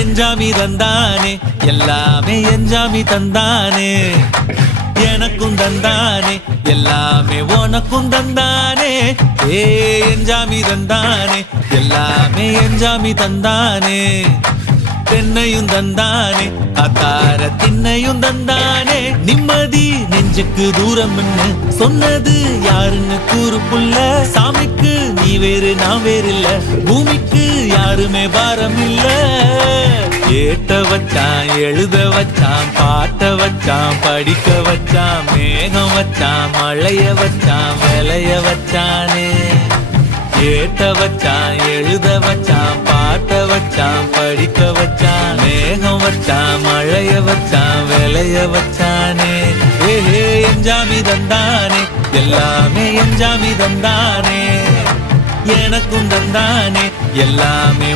என்ஜாமி தந்தானே எல்லாமே என்ஜாமி தந்தானே எனக்கும் தந்தானே எல்லாமே உனக்கும் தந்தானே ஏ என்ஜாமி தந்தானே எல்லாமே என்ஜாமி தந்தானே தென்னையும் தந்தானே காத்தார திண்ணையும் தந்தானே நிம்மதி நெஞ்சுக்கு தூரம் சொன்னது யாருன்னு கூறு புள்ள சாமிக்கு நீ வேறு நான் வேறு இல்ல பூமிக்கு யாருமே பாரம் இல்ல ஏட்ட வச்சான் எழுத வச்சான் பாட்ட வச்சான் படிக்க வச்சான் மேகம் வச்சான் மழைய வச்சான் விளைய வச்சானே ஏட்ட வச்சான் எழுத வச்சான் பாட்ட வச்சான் படிக்க வச்சான் மேகம் வச்சான் மழைய வச்சான் விளைய வச்சானே ஏஹே என்ஜாமி தந்தானே எல்லாமே என்ஜாமி தந்தானே எனக்கும் தந்தானே எல்லாமே